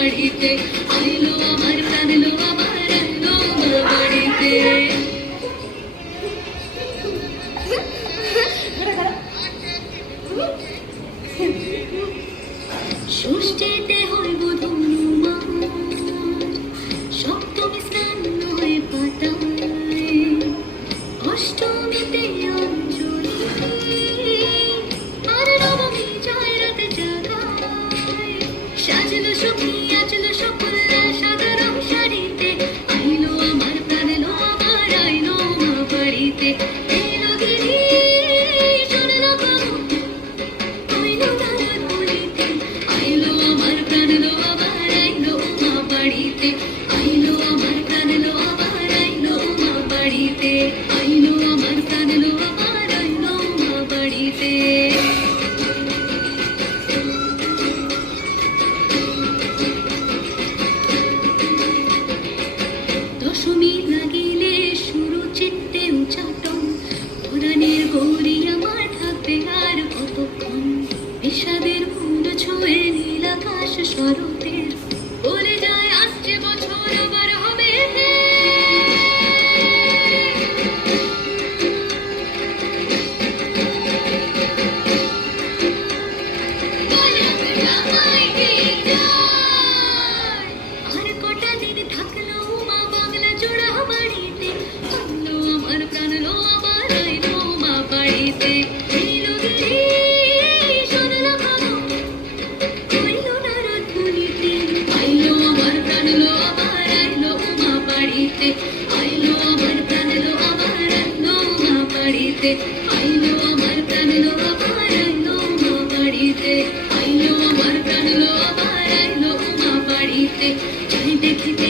বাড়িতে আইলো আমার প্রাণ লো আমার আইলো মা বাড়িতে। ষষ্ঠীতে হইব ধনু মা, সপ্তমী স্নান হয়ে পাতায়, অষ্টমীতে অঞ্জলি, আর নবমী যায় রাতে জাগায়। সাজলো সখী আজলো সকল সাধারণ শাড়িতে আইলো আমার প্রাণ লো আমার আইলো মা বাড়িতে। এলো গিরি শোনলো বাবু আইলো নারদ বলিতে আইলো আমার প্রাণ লো আমার আইলো মা বাড়িতে আইলো আমার প্রাণ লো আমার আইলো মা বাড়িতে আইলো আমার প্রাণ লো আমার আইলো মা বাড়িতে। দশমী লাগিলে শুরু চিত্তে উচ্চাটন, পুরাণের গৌরী আমার থাকবে আর কতক্ষণ। বিষাদের ফুল ছুঁয়ে নীল আকাশ শরতের বলে যায় আসছে বছর আবার হবে। আর কটা দিন থাকলো মা বাংলা জোড়া বাড়িতে আইলো আমার প্রাণ লো আমার আইলো মা বাড়িতে। এলো গিরি শোনলো বাবু আইলো নারদ বলিতে আইলো আমার প্রাণ লো আমার আইলো মা বাড়িতে আইলো আমার প্রাণ লো আমার আইলো মা বাড়িতে আইলো আমার প্রাণ লো আমার আইলো মা বাড়িতে আইলো আমার প্রাণ লো আমার আইলো মা বাড়িতে। যাই দেখিতে